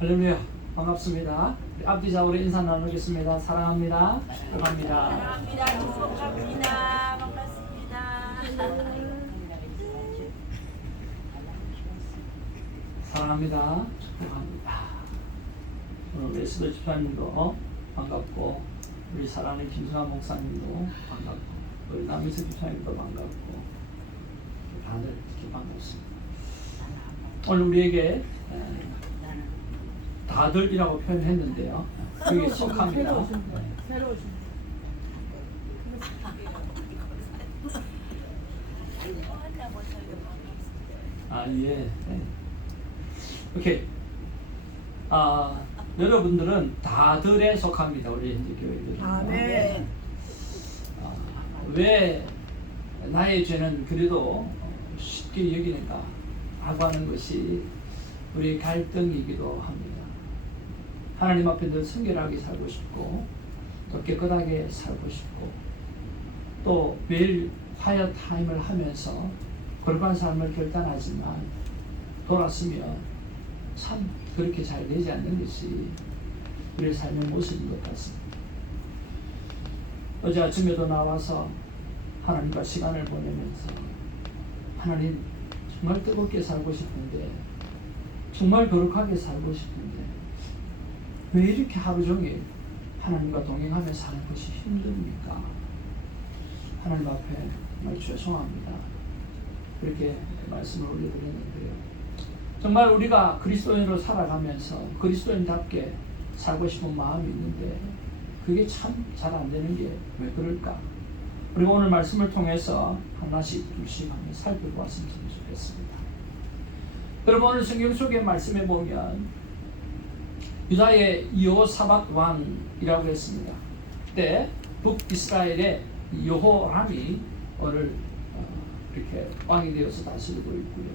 할렐루야, 반갑습니다. 앞뒤 좌우로 인사 나누겠습니다. 사랑합니다. 축복합니다. 사랑합니다. 축복합니다. 반갑습니다. 사랑합니다. 축복합니다. 오늘 에스더 집사님도 반갑고, 우리 사랑하는 김승환 목사님도 반갑고, 우리 남희석 집사님도 반갑고, 다들 이렇게 반갑습니다. 오늘 우리에게 다들이라고 표현했는데요. 그게 속합니다. 새로 오신 예. 오케이. 여러분들은 다들에 속합니다. 우리 현재 교회들은. 아멘. 왜 나의 죄는 그래도 쉽게 여기는가 하고 하는 것이 우리의 갈등이기도 합니다. 하나님 앞에 늘 성결하게 살고 싶고, 또 깨끗하게 살고 싶고, 또 매일 화요 타임을 하면서 거룩한 삶을 결단하지만 돌았으면 참 그렇게 잘 되지 않는 것이 우리의 삶의 모습인 것 같습니다. 어제 아침에도 나와서 하나님과 시간을 보내면서 하나님, 정말 뜨겁게 살고 싶은데, 정말 거룩하게 살고 싶은데 왜 이렇게 하루 종일 하나님과 동행하며 사는 것이 힘듭니까? 하나님 앞에 정말 죄송합니다. 그렇게 말씀을 올려드렸는데요. 정말 우리가 그리스도인으로 살아가면서 그리스도인답게 살고 싶은 마음이 있는데 그게 참 잘 안 되는 게 왜 그럴까? 그리고 오늘 말씀을 통해서 하나씩 둘씩 한번 살펴보았으면 좋겠습니다. 여러분, 오늘 성경 속의 말씀에 보면 유다의 여호사밧 왕이라고 했습니다. 그때 북이스라엘의 여호람이 오늘 이렇게 왕이 되어서 다스리고 있고요.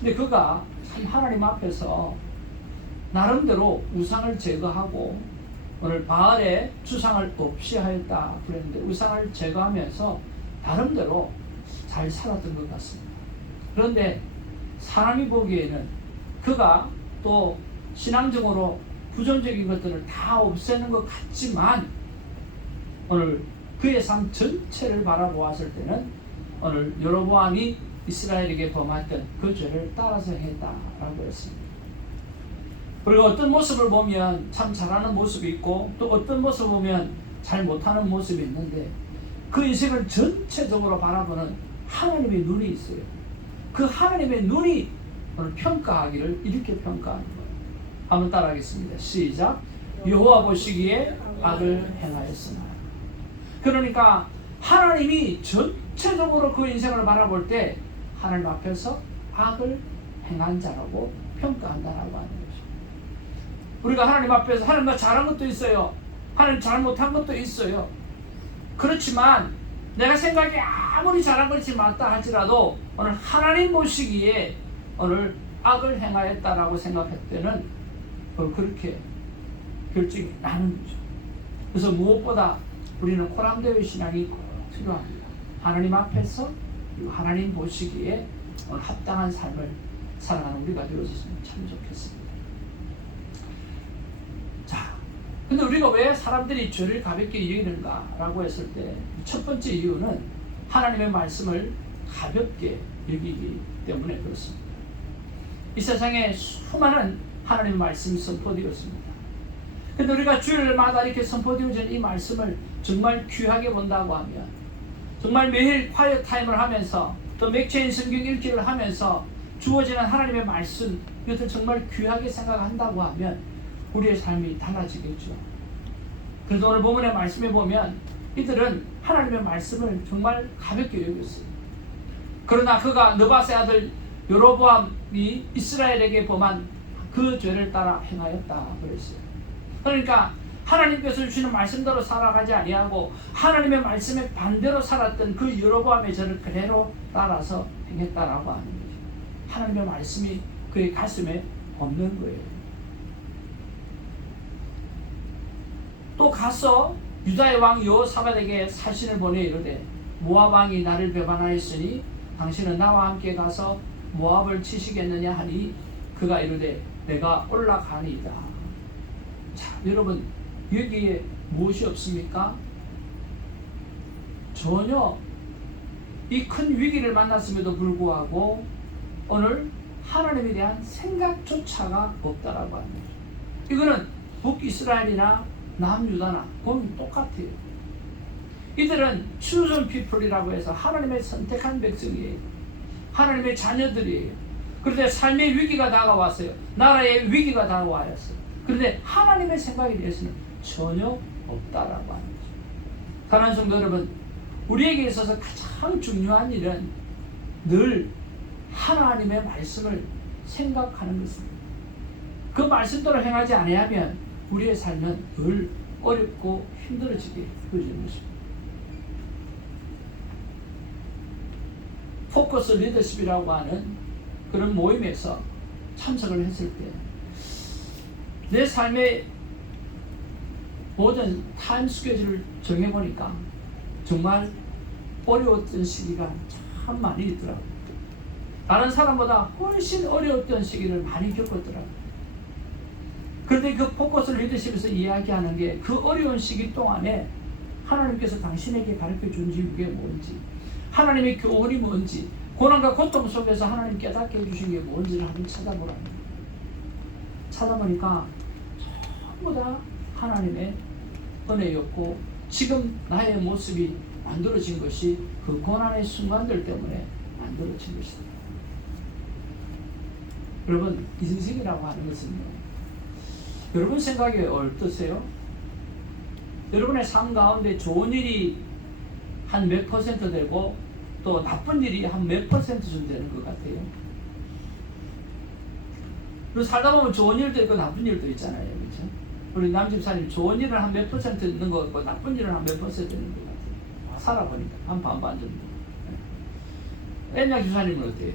근데 그가 참 하나님 앞에서 나름대로 우상을 제거하고 오늘 바알의 주상을 없이 하였다 그랬는데, 우상을 제거하면서 나름대로 잘 살았던 것 같습니다. 그런데 사람이 보기에는 그가 또 신앙적으로 부정적인 것들을 다 없애는 것 같지만 오늘 그의 삶 전체를 바라보았을 때는 오늘 여로보암이 이스라엘에게 범했던 그 죄를 따라서 했다라고 했습니다. 그리고 어떤 모습을 보면 참 잘하는 모습이 있고, 또 어떤 모습을 보면 잘 못하는 모습이 있는데, 그 인생을 전체적으로 바라보는 하나님의 눈이 있어요. 그 하나님의 눈이 오늘 평가하기를 이렇게 평가하는 거예요. 한번 따라하겠습니다. 시작. 여호와 보시기에 악을 행하였으나. 그러니까 하나님이 전체적으로 그 인생을 바라볼 때 하나님 앞에서 악을 행한 자라고 평가한다라고 하는 거죠. 우리가 하나님 앞에서 하나님과 잘한 것도 있어요. 하나님 잘못한 것도 있어요. 그렇지만 내가 생각이 아무리 잘한 것이 맞다 할지라도 오늘 하나님 보시기에 오늘 악을 행하였다라고 생각할 때는 그렇게 결정이 나는 거죠. 그래서 무엇보다 우리는 코람데오의 신앙이 꼭 필요합니다. 하나님 앞에서 그리고 하나님 보시기에 오늘 합당한 삶을 살아가는 우리가 되어졌으면 참 좋겠습니다. 자, 근데 우리가 왜 사람들이 죄를 가볍게 여기는가라고 했을 때 첫 번째 이유는 하나님의 말씀을 가볍게 여기기 때문에 그렇습니다. 이 세상에 수많은 하나님의 말씀이 선포되었습니다. 근데 우리가 주일마다 이렇게 선포되어진 이 말씀을 정말 귀하게 본다고 하면, 정말 매일 콰이어 타임을 하면서 또 맥체인 성경 읽기를 하면서 주어지는 하나님의 말씀, 이것을 정말 귀하게 생각한다고 하면 우리의 삶이 달라지겠죠. 그래서 오늘 본문의 말씀에 보면 이들은 하나님의 말씀을 정말 가볍게 여겼어요. 그러나 그가 느밧의 아들 여로보암이 이스라엘에게 범한 그 죄를 따라 행하였다 그랬어요. 그러니까 하나님께서 주시는 말씀대로 살아가지 아니하고 하나님의 말씀에 반대로 살았던 그 여로보암의 죄를 그대로 따라서 행했다라고 하는 거죠. 하나님의 말씀이 그의 가슴에 없는 거예요. 또 가서 유다의 왕 여호사밧에게 사신을 보내 이르되, 모압 왕이 나를 배반하였으니 당신은 나와 함께 가서 모압을 치시겠느냐 하니, 그가 이르되 내가 올라가니이다. 자, 여러분 여기에 무엇이 없습니까? 전혀 이 큰 위기를 만났음에도 불구하고 오늘 하나님에 대한 생각조차가 없다라고 합니다. 이거는 북이스라엘이나 남유다나 보면 똑같아요. 이들은 chosen people이라고 해서 하나님의 선택한 백성이에요. 하나님의 자녀들이에요. 그런데 삶의 위기가 다가왔어요. 나라의 위기가 다가왔어요. 그런데 하나님의 생각에 대해서는 전혀 없다라고 하는 거죠. 사랑하는 성도 여러분, 우리에게 있어서 가장 중요한 일은 늘 하나님의 말씀을 생각하는 것입니다. 그 말씀대로 행하지 아니하면 우리의 삶은 늘 어렵고 힘들어지게 되어지는 것입니다. 포커스 리더십이라고 하는 그런 모임에서 참석을 했을 때 내 삶의 모든 타임 스케줄을 정해보니까 정말 어려웠던 시기가 참 많이 있더라고요. 다른 사람보다 훨씬 어려웠던 시기를 많이 겪었더라고요. 그런데 그 포커스 리더십에서 이야기하는 게 그 어려운 시기 동안에 하나님께서 당신에게 가르쳐 준 게 뭔지, 하나님의 교훈이 뭔지, 고난과 고통 속에서 하나님 깨닫게 해주신 게 뭔지를 한번 찾아보라는 거예요. 찾아보니까 전부 다 하나님의 은혜였고 지금 나의 모습이 만들어진 것이 그 고난의 순간들 때문에 만들어진 것이다. 여러분, 인생이라고 하는 것은요, 여러분 생각에 어떠세요? 여러분의 삶 가운데 좋은 일이 한 몇 퍼센트 되고 또 나쁜 일이 한 몇 퍼센트쯤 되는 것 같아요. 그리고 살다 보면 좋은 일도 있고 나쁜 일도 있잖아요. 그렇죠? 우리 남집사님 좋은 일은 한 몇 퍼센트 있는 거 같고 나쁜 일은 한 몇 퍼센트 있는 것 같아요. 살아보니까 한 반반 정도. 엔약 집사님은 어때요?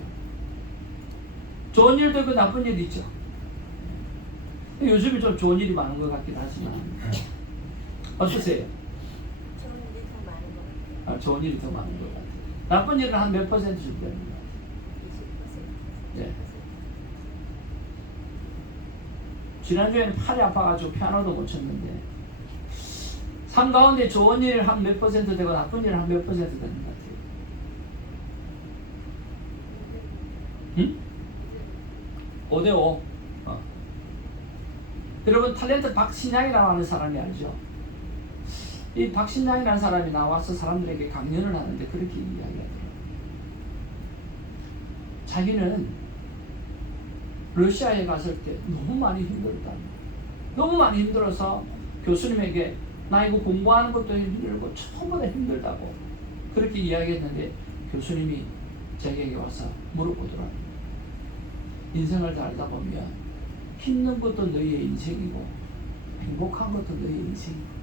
좋은 일도 있고 나쁜 일도 있죠. 요즘에 좀 좋은 일이 많은 것 같긴 하지만 어떠세요? 좋은 일이 더 많은 것 같아요. 좋은 일이 더 많은 것 같아요. 나쁜 일은 한 몇 퍼센트쯤 되는 것 같아요. 20%. 예. 지난주에는 팔이 아파가지고 피아노도 못 쳤는데 삶 가운데 좋은 일 한 몇 퍼센트 되고 나쁜 일 한 몇 퍼센트 되는 것 같아요. 응? 5대5. 여러분 탤런트 박신양이라고 하는 사람이 알죠? 이 박신양이라는 사람이 나와서 사람들에게 강연을 하는데 그렇게 이야기하더라고요. 자기는 러시아에 갔을 때 너무 많이 힘들다. 너무 많이 힘들어서 교수님에게 나 이거 공부하는 것도 힘들고 처음보다 힘들다고 그렇게 이야기했는데 교수님이 자기에게 와서 물어보더라고요. 인생을 살다 보면 힘든 것도 너희의 인생이고 행복한 것도 너희의 인생이고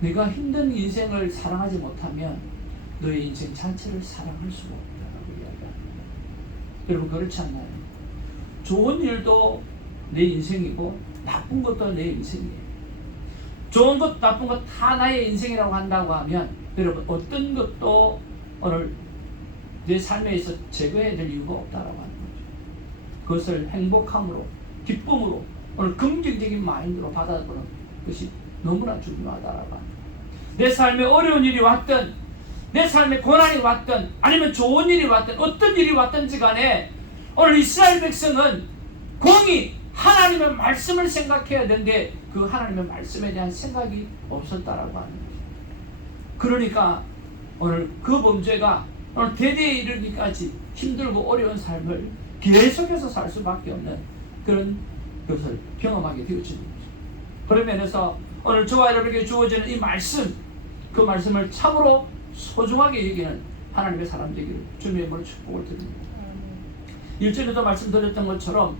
내가 힘든 인생을 사랑하지 못하면 너의 인생 자체를 사랑할 수가 없다라고 이야기합니다. 여러분 그렇지 않나요? 좋은 일도 내 인생이고 나쁜 것도 내 인생이에요. 좋은 것 나쁜 것 다 나의 인생이라고 한다고 하면 여러분 어떤 것도 오늘 내 삶에 있어 제거해야 될 이유가 없다라고 하는 거죠. 그것을 행복함으로 기쁨으로 오늘 긍정적인 마인드로 받아보는 것이 너무나 중요하다라고 합니다. 내 삶에 어려운 일이 왔든 내 삶에 고난이 왔든 아니면 좋은 일이 왔든 어떤 일이 왔든지 간에 오늘 이스라엘 백성은 공히 하나님의 말씀을 생각해야 되는데 그 하나님의 말씀에 대한 생각이 없었다라고 하는 거죠. 그러니까 오늘 그 범죄가 오늘 대대에 이르기까지 힘들고 어려운 삶을 계속해서 살 수밖에 없는 그런 것을 경험하게 되어지는 거죠. 그런 면에서 오늘 저와 여러분에게 주어지는 이 말씀, 그 말씀을 참으로 소중하게 여기는 하나님의 사람 되기를 주님의 이름으로 축복을 드립니다. 1절에도 말씀드렸던 것처럼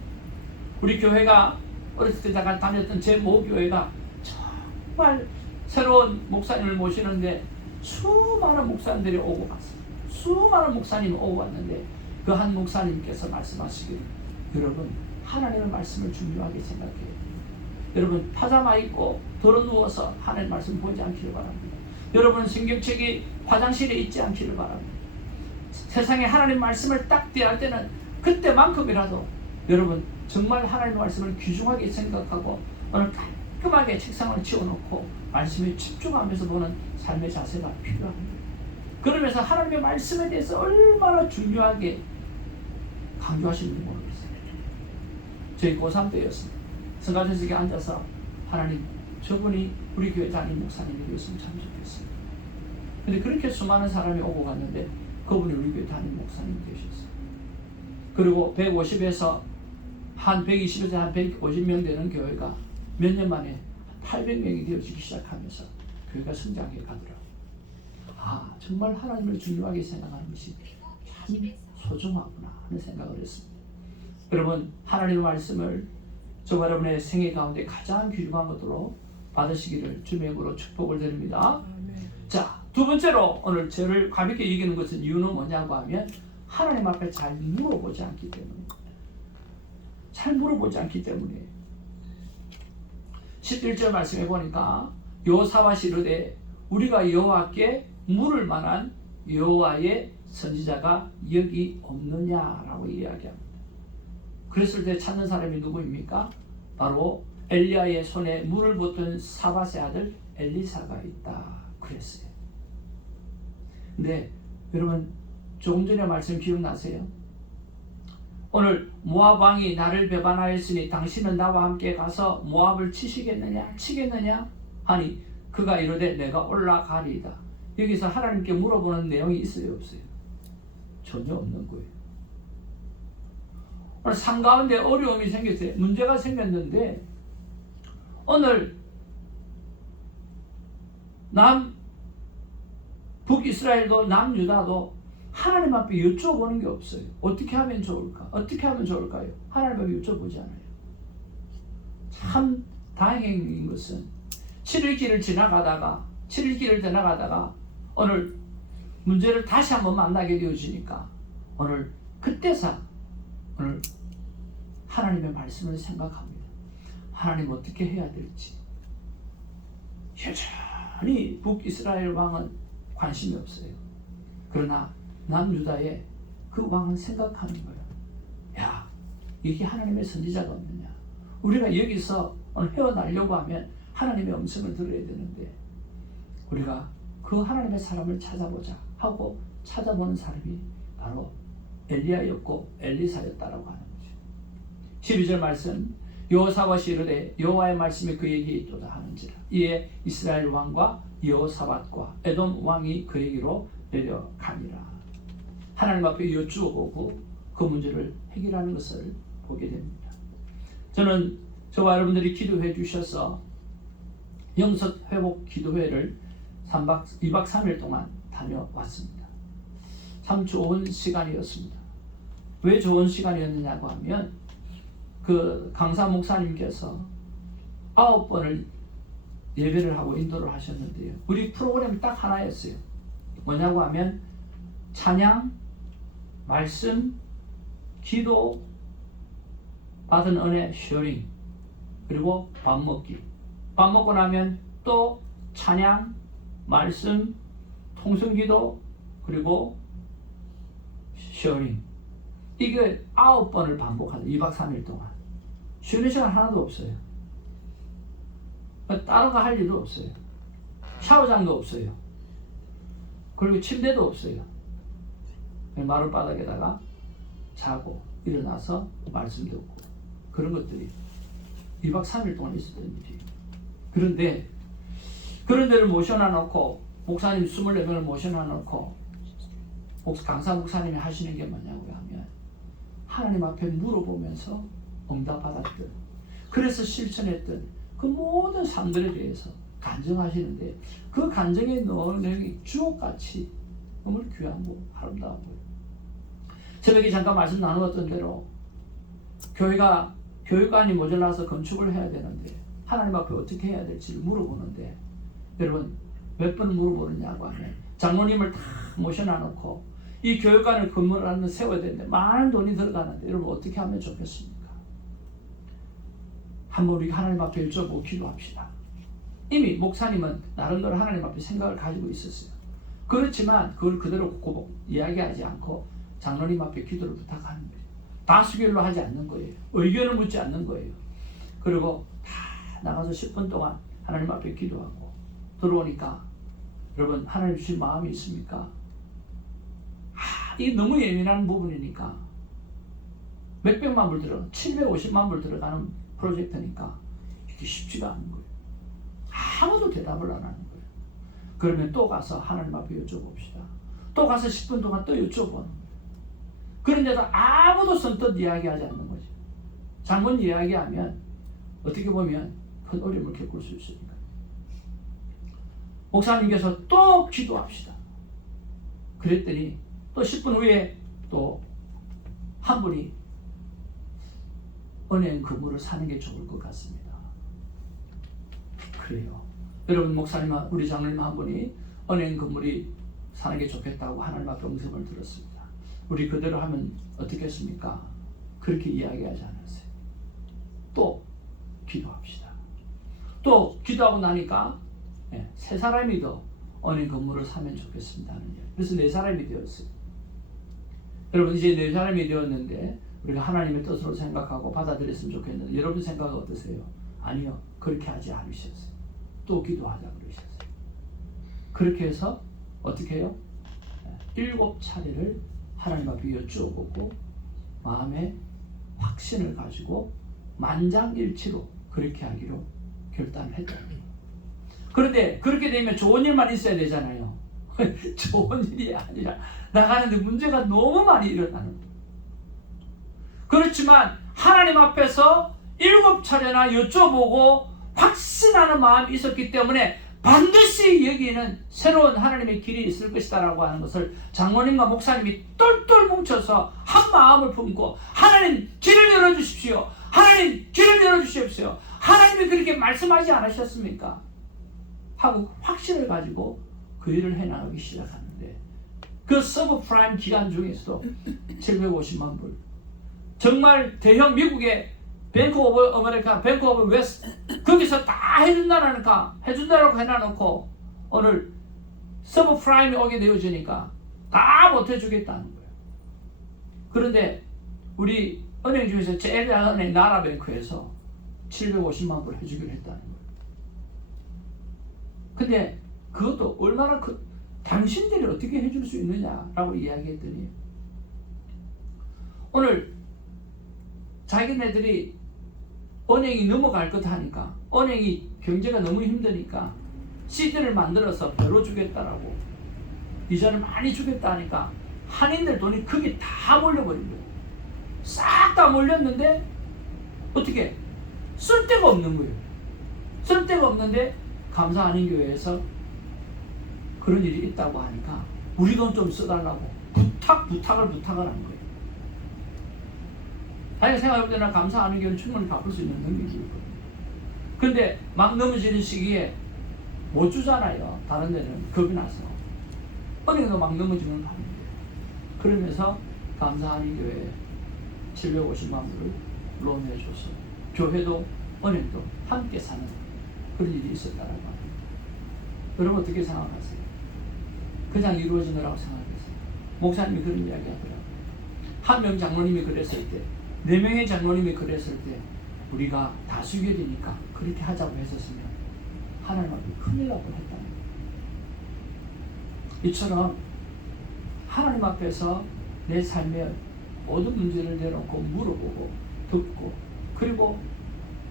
우리 교회가 어렸을 때 잠깐 다녔던 제 모교회가 정말 새로운 목사님을 모시는데 수많은 목사님들이 오고 갔어요. 수많은 목사님이 오고 왔는데 그 한 목사님께서 말씀하시기를 여러분 하나님의 말씀을 중요하게 생각해요. 여러분 파자마 입고 덜어 누워서 하나님의 말씀 보지 않기를 바랍니다. 여러분 성경책이 화장실에 있지 않기를 바랍니다. 세상에 하나님 말씀을 딱 대할 때는 그때만큼이라도 여러분 정말 하나님의 말씀을 귀중하게 생각하고 오늘 깔끔하게 책상을 치워놓고 말씀에 집중하면서 보는 삶의 자세가 필요합니다. 그러면서 하나님의 말씀에 대해서 얼마나 중요하게 강조하시는지 모르겠어요. 저희 고3 때였습니다. 성가전석에 앉아서 하나님, 저분이 우리 교회 담임 목사님이 되었으면 참 좋겠어요. 근데 그렇게 수많은 사람이 오고 갔는데 그분이 우리 교회 담임 목사님이 되셨어요. 그리고 150에서 한 120에서 한 150명 되는 교회가 몇 년 만에 800명이 되어지기 시작하면서 교회가 성장해 가더라고요. 아, 정말 하나님을 중요하게 생각하는 것이 참 소중하구나 하는 생각을 했습니다. 여러분, 하나님의 말씀을 저와 여러분의 생애 가운데 가장 귀중한 것으로 받으시기를 주님의 이름으로 축복을 드립니다. 자, 두 번째로 오늘 저를 가볍게 얘기하는 것은 이유는 뭐냐고 하면 하나님 앞에 잘 물어보지 않기 때문입니다. 잘 물어보지 않기 때문에 11절 말씀해 보니까 여호사밧이 이르되 우리가 여호와께 물을 만한 여호와의 선지자가 여기 없느냐라고 이야기합니다. 그랬을 때 찾는 사람이 누구입니까? 바로 엘리야의 손에 물을 붓던 사밧의 아들 엘리사가 있다 그랬어요. 근데 여러분 조금 전에 말씀 기억나세요? 오늘 모압 왕이 나를 배반하였으니 당신은 나와 함께 가서 모압을 치겠느냐 하니 그가 이르되 내가 올라가리이다. 여기서 하나님께 물어보는 내용이 있어요, 없어요? 전혀 없는 거예요. 오늘 삶 가운데 어려움이 생겼어요. 문제가 생겼는데 오늘 북이스라엘도 남유다도 하나님 앞에 여쭤보는 게 없어요. 어떻게 하면 좋을까? 어떻게 하면 좋을까요? 하나님 앞에 여쭤보지 않아요. 참 다행인 것은 7일 길을 지나가다가 오늘 문제를 다시 한번 만나게 되어지니까 오늘 그때서 오늘 하나님의 말씀을 생각합니다. 하나님 어떻게 해야 될지. 여전히 북이스라엘 왕은 관심이 없어요. 그러나 남유다의 그 왕은 생각하는 거예요. 야, 여기 하나님의 선지자가 없느냐? 우리가 여기서 오늘 헤어나려고 하면 하나님의 음성을 들어야 되는데 우리가 그 하나님의 사람을 찾아보자 하고 찾아보는 사람이 바로 엘리야였고 엘리사였다라고 하는 거죠. 12절 말씀 여호사밧이 이르되 여호와의 말씀이 그에게 있도다 하는지라 이에 이스라엘 왕과 여호사밧과 에돔 왕이 그에게로 내려가니라. 하나님 앞에 여쭈어보고 그 문제를 해결하는 것을 보게 됩니다. 저는 저와 여러분들이 기도해 주셔서 영적 회복 기도회를 2박 3일 동안 다녀왔습니다. 참 좋은 시간이었습니다. 왜 좋은 시간이었느냐고 하면 그 강사 목사님께서 9번을 예배를 하고 인도를 하셨는데요. 우리 프로그램이 딱 하나였어요. 뭐냐고 하면 찬양, 말씀, 기도, 받은 은혜, 쉐어링, 그리고 밥 먹기. 밥 먹고 나면 또 찬양, 말씀, 통성기도, 그리고 쉐어링. 이게 9번을 반복하죠. 2박 3일 동안. 쉬는 시간 하나도 없어요. 다른 거 할 일도 없어요. 샤워장도 없어요. 그리고 침대도 없어요. 마룻바닥에다가 자고 일어나서 말씀 듣고 그런 것들이 2박 3일 동안 있었던 일이에요. 그런데 그런 데를 모셔놔 놓고 목사님 24명을 모셔놔 놓고 강사 목사님이 하시는 게 뭐냐고 하면 하나님 앞에 물어보면서 응답받았던 그래서 실천했던 그 모든 삶들에 대해서 간증하시는데 그 간증의 내용이 주옥같이 너무 귀하고 아름다워요. 새벽에 잠깐 말씀 나누었던 대로 교육관이 모자라서 건축을 해야 되는데 하나님 앞에 어떻게 해야 될지를 물어보는데 여러분 몇 번 물어보느냐고 하면 장로님을 다 모셔놔놓고 이 교육관을 건물을 세워야 되는데 많은 돈이 들어가는데 여러분 어떻게 하면 좋겠습니까? 한번 우리 하나님 앞에 여쭤보고 기도합시다. 이미 목사님은 나름대로 하나님 앞에 생각을 가지고 있었어요. 그렇지만 그걸 그대로 이야기하지 않고 장로님 앞에 기도를 부탁하는 거예요. 다수결로 하지 않는 거예요. 의견을 묻지 않는 거예요. 그리고 다 나가서 10분 동안 하나님 앞에 기도하고 들어오니까 여러분 하나님 주신 마음이 있습니까? 이게 너무 예민한 부분이니까 몇백만 불 750만 불 들어가는 프로젝트니까 이게 쉽지가 않은 거예요. 아무도 대답을 안 하는 거예요. 그러면 또 가서 하나님 앞에 여쭤봅시다. 또 가서 10분 동안 또 여쭤보는 거예요. 그런데도 아무도 선뜻 이야기하지 않는 거죠. 잘못 이야기하면 어떻게 보면 큰 어려움을 겪을 수 있으니까. 목사님께서 또 기도합시다. 그랬더니 또 10분 후에 또 한 분이 은행 건물을 사는 게 좋을 것 같습니다. 그래요. 여러분 목사님, 우리 장로님 한 분이 은행 건물이 사는 게 좋겠다고 하나님 앞에 응답을 들었습니다. 우리 그대로 하면 어떻겠습니까? 그렇게 이야기하지 않았어요. 또 기도합시다. 또 기도하고 나니까 세 사람이 더 은행 건물을 사면 좋겠습니다 하는 이야기. 그래서 네 사람이 되었어요. 여러분 이제 네 사람이 되었는데 우리가 하나님의 뜻으로 생각하고 받아들였으면 좋겠는데 여러분 생각은 어떠세요? 아니요, 그렇게 하지 않으셨어요. 또 기도하자 그러셨어요. 그렇게 해서 어떻게 해요? 7차례를 하나님 앞에 여쭈어보고 마음에 확신을 가지고 만장일치로 그렇게 하기로 결단을 했다. 그런데 그렇게 되면 좋은 일만 있어야 되잖아요. 좋은 일이 아니라 나가는데 문제가 너무 많이 일어나는 거예요. 그렇지만 하나님 앞에서 7차례나 여쭤보고 확신하는 마음이 있었기 때문에 반드시 여기에는 새로운 하나님의 길이 있을 것이다 라고 하는 것을 장로님과 목사님이 똘똘 뭉쳐서 한 마음을 품고 하나님 길을 열어주십시오. 하나님 길을 열어주십시오. 하나님이 그렇게 말씀하지 않으셨습니까? 하고 확신을 가지고 그 일을 해나가기 시작하는데 그 서브프라임 기간 중에서도 750만 불 정말 대형 미국의 뱅크 오브 아메리카, 뱅크 오브 웨스트 거기서 다 해준다라고 해놔놓고 오늘 서브프라임이 오게 되어지니까 다 못해주겠다는 거예요. 그런데 우리 은행 중에서 제일 작은 은행 나라뱅크에서 750만 불 해주기로 했다는 거예요. 근데 그것도 얼마나 당신들이 어떻게 해줄 수 있느냐라고 이야기했더니 오늘 자기네들이 은행이 넘어갈 것 하니까 은행이 경제가 너무 힘드니까 CD를 만들어서 배로 주겠다라고 이자를 많이 주겠다 하니까 한인들 돈이 거기 다 몰려버린 거예요. 싹 다 몰렸는데 어떻게 쓸 데가 없는 거예요. 쓸 데가 없는데 감사하는 교회에서 그런 일이 있다고 하니까 우리 돈 좀 써달라고 부탁을 한 거예요. 자기가 생각할 때는 감사하는 교회는 충분히 갚을 수 있는 능력이 있거든요. 근데 막 넘어지는 시기에 못 주잖아요. 다른 데는 겁이 나서 은행도 막 넘어지는 가는데 그러면서 감사하는 교회에 750만 불을 론해줘서 교회도 은행도 함께 사는 그런 일이 있었다라고 합니다. 여러분 어떻게 생각하세요? 그냥 이루어지느라고 생각했어요. 목사님이 그런 이야기 하더라고요. 한 명 장로님이 그랬을 때 4명의 장로님이 그랬을 때 우리가 다수결이니까 그렇게 하자고 했었으면 하나님 앞에 큰일 날 뻔했다는 거예요. 이처럼 하나님 앞에서 내 삶의 모든 문제를 내놓고 물어보고 듣고 그리고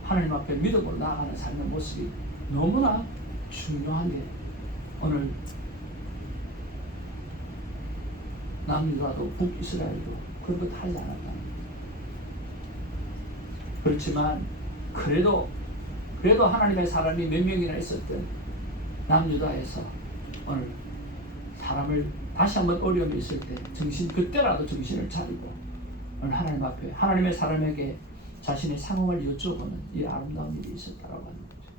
하나님 앞에 믿음으로 나아가는 삶의 모습이 너무나 중요한데 오늘 남유다도 북이스라엘도 그런 것 하지 않았다는 거예요. 그렇지만 그래도 하나님의 사람이 몇 명이나 있었던 남유다에서 오늘 사람을 다시 한번 어려움이 있을 때 그때라도 정신을 차리고 오늘 하나님 앞에 하나님의 사람에게 자신의 상황을 여쭤보는 이 아름다운 일이 있었다라고 하는 거죠.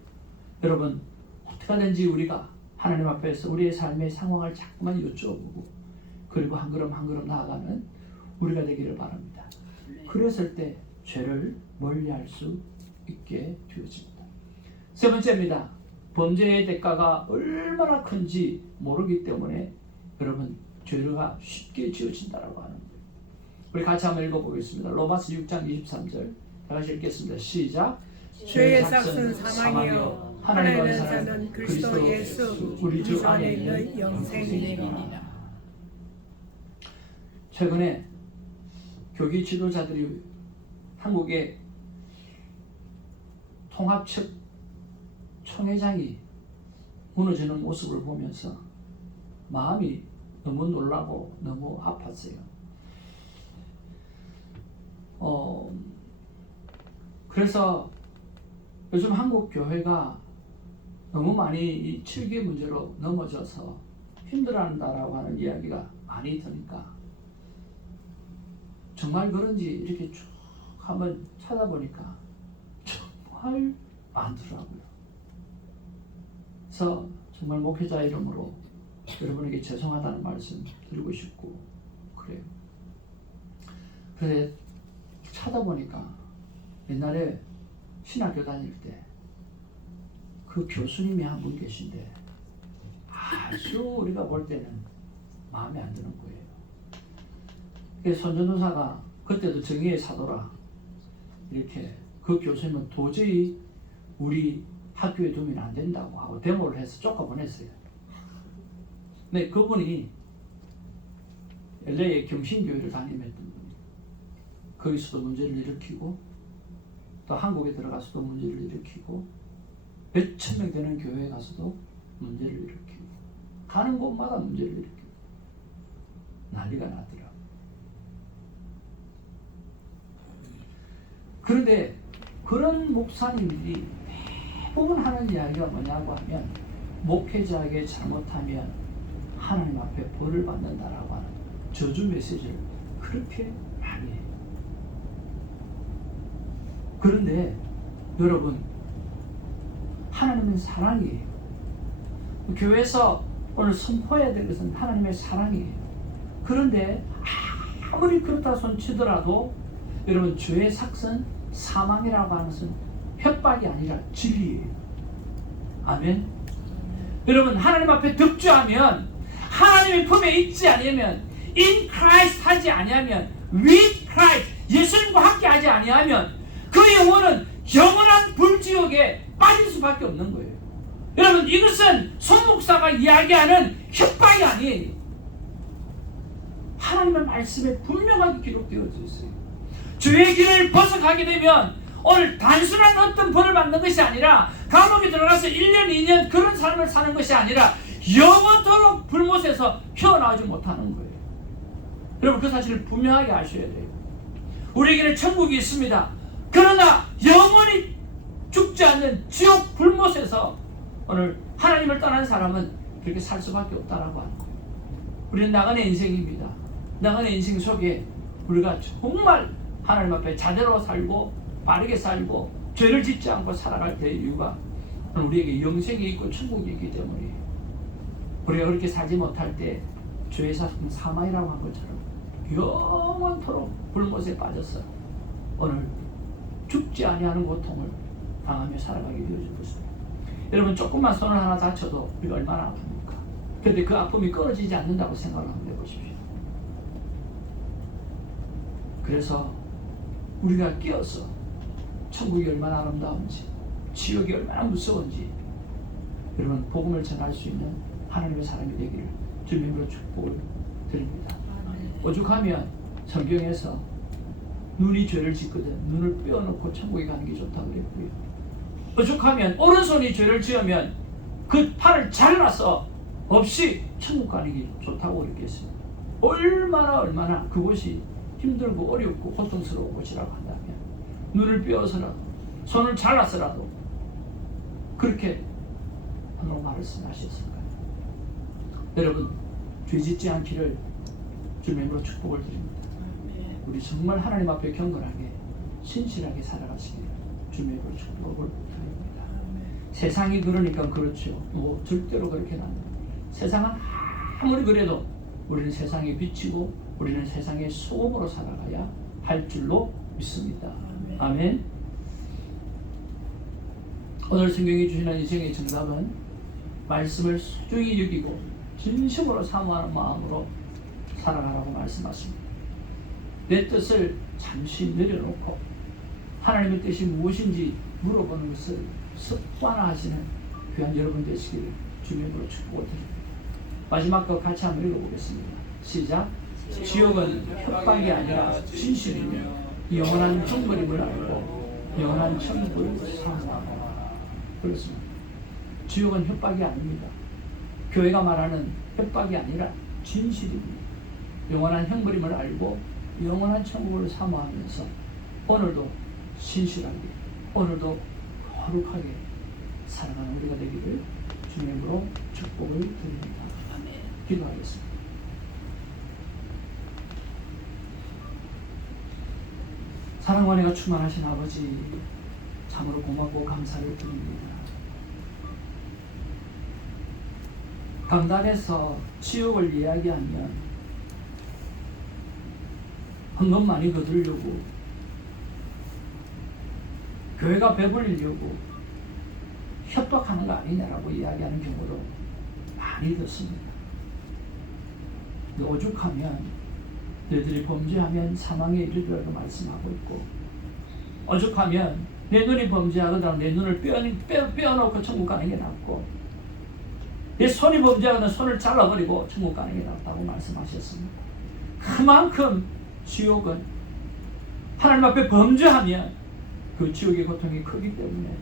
여러분 어떻게든지 우리가 하나님 앞에서 우리의 삶의 상황을 자꾸만 여쭤보고 그리고 한 걸음 한 걸음 나아가는 우리가 되기를 바랍니다. 그랬을 때 죄를 멀리할 수 있게 되어집니다. 세 번째입니다. 범죄의 대가가 얼마나 큰지 모르기 때문에 여러분 죄가 쉽게 지어진다라고 하는 거예요. 우리 같이 한번 읽어보겠습니다. 로마서 6장 23절 다 같이 읽겠습니다. 시작. 죄의 삭은 사망이요 하나님 안에 사는 그리스도 예수 우리 주 안에 있는 영생이니라. 최근에 교기 지도자들이 한국의 통합측 총회장이 무너지는 모습을 보면서 마음이 너무 놀라고 너무 아팠어요. 그래서 요즘 한국 교회가 너무 많이 이 7기 문제로 넘어져서 힘들어한다라고 하는 이야기가 많이 드니까 정말 그런지 이렇게 쭉 한번 찾아보니까 정말 많더라고요. 그래서 정말 목회자 이름으로 여러분에게 죄송하다는 말씀 드리고 싶고 그래요. 그래 찾아보니까 옛날에 신학교 다닐 때 그 교수님이 한 분 계신데 아주 우리가 볼 때는 마음에 안 드는 거예요. 그래서 손전도사가 그때도 정의의 사도라 이렇게 그 교수님은 도저히 우리 학교에 두면 안 된다고 하고 데모를 해서 쫓아보냈어요. 근데 그분이 LA의 경신교회를 담임했던 분이 거기서도 문제를 일으키고 또 한국에 들어가서도 문제를 일으키고 몇천 명 되는 교회에 가서도 문제를 일으키고 가는 곳마다 문제를 일으키고 난리가 나더라고요. 그런데 그런 목사님들이 대부분 하는 이야기가 뭐냐고 하면 목회자에게 잘못하면 하나님 앞에 벌을 받는다라고 하는 저주 메시지를 그렇게 많이 해요. 그런데 여러분 하나님은 사랑이에요. 교회에서 오늘 선포해야 될 것은 하나님의 사랑이에요. 그런데 아무리 그렇다 손치더라도 여러분 죄의 삭은 사망이라고 하는 것은 협박이 아니라 진리예요. 아멘. 여러분 하나님 앞에 득주하면 하나님의 품에 있지 아니하면 in Christ 하지 아니하면 with Christ 예수님과 함께 하지 아니하면 그 영혼은 영원한 불지옥에 빠질 수밖에 없는 거예요. 여러분 이것은 손 목사가 이야기하는 협박이 아니에요. 하나님의 말씀에 분명하게 기록되어져 있어요. 죄의 길을 벗어가게 되면 오늘 단순한 어떤 벌을 받는 것이 아니라 감옥에 들어가서 1년 2년 그런 삶을 사는 것이 아니라 영원토록 불못에서 헤어나오지 못하는 거예요. 여러분 그 사실을 분명하게 아셔야 돼요. 우리에게는 천국이 있습니다. 그러나 영원히 죽지 않는 지옥 불못에서 오늘 하나님을 떠난 사람은 그렇게 살 수밖에 없다라고 하는 거예요. 우리는 나간의 인생입니다. 나간의 인생 속에 우리가 정말 하나님 앞에 자대로 살고 바르게 살고 죄를 짓지 않고 살아갈 때의 이유가 우리에게 영생이 있고 천국이 있기 때문에 우리가 그렇게 살지 못할 때 죄의 삭은 사망이라고 한 것처럼 영원토록 불못에 빠져서 오늘 죽지 아니하는 고통을 당하며 살아가게 되어질 것입니다. 여러분 조금만 손을 하나 다쳐도 우리가 얼마나 아픕니까? 그런데 그 아픔이 끊어지지 않는다고 생각을 한번 해보십시오. 그래서 우리가 끼어서 천국이 얼마나 아름다운지 지옥이 얼마나 무서운지 여러분 복음을 전할 수 있는 하나님의 사람이 되기를 주님으로 축복을 드립니다. 오죽하면 성경에서 눈이 죄를 짓거든 눈을 빼어놓고 천국에 가는 게 좋다고 그랬고요. 오죽하면 오른손이 죄를 지으면 그 팔을 잘라서 없이 천국 가는 게 좋다고 그랬겠습니다. 얼마나 그곳이 힘들고 어렵고 고통스러운 곳이라고 한다면 눈을 빼어서라도 손을 잘라서라도 그렇게 방금 말씀하셨을까요? 여러분 죄 짓지 않기를 주님으로 축복을 드립니다. 우리 정말 하나님 앞에 경건하게 신실하게 살아가시기를 주님으로 축복을 드립니다. 세상이 그러니까 그렇죠. 뭐 절대로 그렇게는 안 됩니다. 세상은 아무리 그래도 우리는 세상에 비치고 우리는 세상의 소금으로 살아가야 할 줄로 믿습니다. 아멘. 오늘 성경이 주시는 인생의 정답은 말씀을 소중히 여기고 진심으로 사모하는 마음으로 살아가라고 말씀하십니다. 내 뜻을 잠시 내려놓고 하나님의 뜻이 무엇인지 물어보는 것을 습관화하시는 귀한 여러분 되시기를 주님으로 축복드립니다. 마지막 거 같이 한번 읽어보겠습니다. 시작. 지옥은 협박이 아니라 진실이며 영원한 형벌임을 알고 영원한 천국을 사모하노라. 그렇습니다. 지옥은 협박이 아닙니다. 교회가 말하는 협박이 아니라 진실입니다. 영원한 형벌임을 알고 영원한 천국을 사모하면서 오늘도 신실하게, 오늘도 거룩하게 살아가는 우리가 되기를 주님으로 축복을 드립니다. 기도하겠습니다. 사랑과 은혜가 충만하신 아버지, 참으로 고맙고 감사를 드립니다. 강단에서 지옥을 이야기하면 헌금 많이 거두려고, 교회가 배불리려고 협박하는 거 아니냐라고 이야기하는 경우도 많이 듣습니다. 오죽하면 너희들이 범죄하면 사망에 이르리라고 말씀하고 있고, 오죽하면 내 눈이 범죄하거나 내 눈을 빼어놓고 천국 가는 게 낫고, 내 손이 범죄하거나 손을 잘라버리고 천국 가는 게 낫다고 말씀하셨습니다. 그만큼 지옥은 하나님 앞에 범죄하면 그 지옥의 고통이 크기 때문에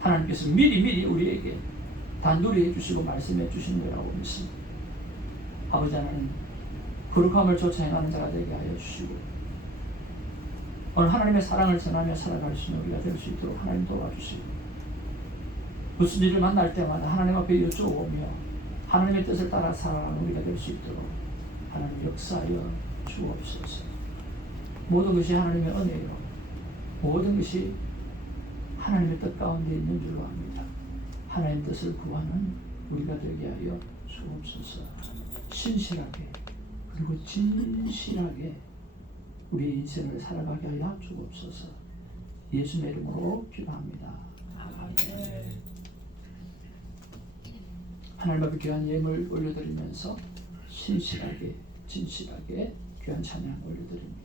하나님께서 미리 우리에게 단둘이 해주시고 말씀해 주시는 거라고 믿습니다. 아버지 하나님, 거룩함을 쫓아 행하는 자가 되게 하여 주시고, 오늘 하나님의 사랑을 전하며 살아갈 수 있는 우리가 될 수 있도록 하나님 도와주시고, 무슨 일을 만날 때마다 하나님 앞에 여쭤보며 하나님의 뜻을 따라 살아가는 우리가 될 수 있도록 하나님 역사하여 주옵소서. 모든 것이 하나님의 은혜로, 모든 것이 하나님의 뜻 가운데 있는 줄로 압니다. 하나님의 뜻을 구하는 우리가 되게 하여 주옵소서. 신실하게 그리고 진실하게 우리의 인생을 살아가게 하여 주옵소서. 예수의 이름으로 기도합니다. 아멘. 하나님 앞에 귀한 예물 올려드리면서 신실하게 진실하게 귀한 찬양 올려드립니다.